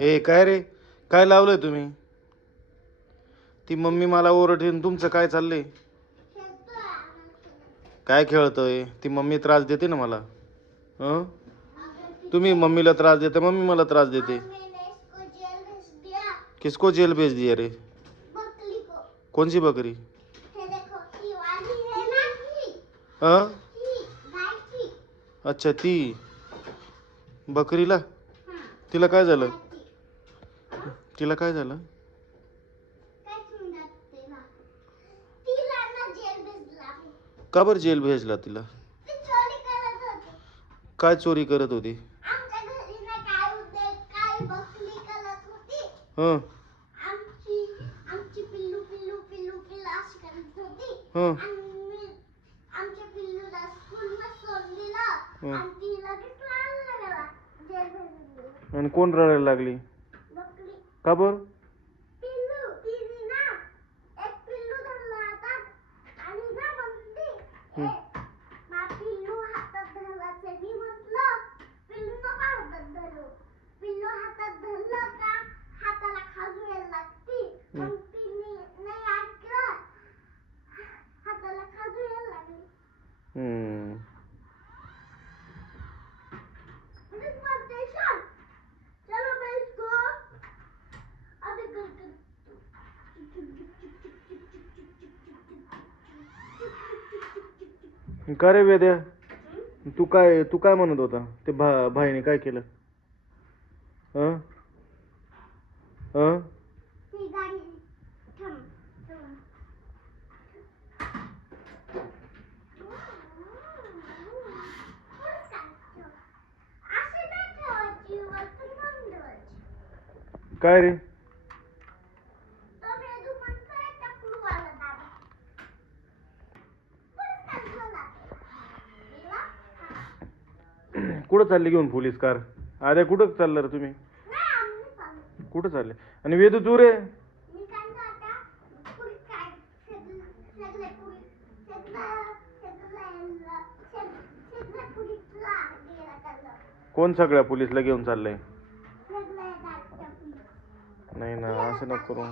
हे काय रे? काय लावलंय तुम्ही? ती मम्मी मला ओरडते. तुमचं काय चाललंय? काय खेळतोय? ती मम्मी त्रास देते ना मला. हं? तुम्ही मम्मीला त्रास देते, मम्मी मला त्रास देते. किसको जेल भेज दिया रे? कौन सी बकरी? हाँ? अच्छा ती बकरीला. तिला काय झालं? तिला काय झालं? का बरं जेल भेजला तिला? काय चोरी करत होती? हं. हं. आणि कोण रडायला लागली? का बरं? हं. हम्म. का रे वेद्या? तू काय म्हणत होता? ते भाईने काय केलं? हं? हं? काय रे? कुठं चालले घेऊन पोलीस कार? अरे कुठं चाललं रे तुम्ही? कुठं चालले? आणि वेदू तू रे? कोण सगळ्या पोलीसला घेऊन चाललंय? नाही ना, असं नको करू.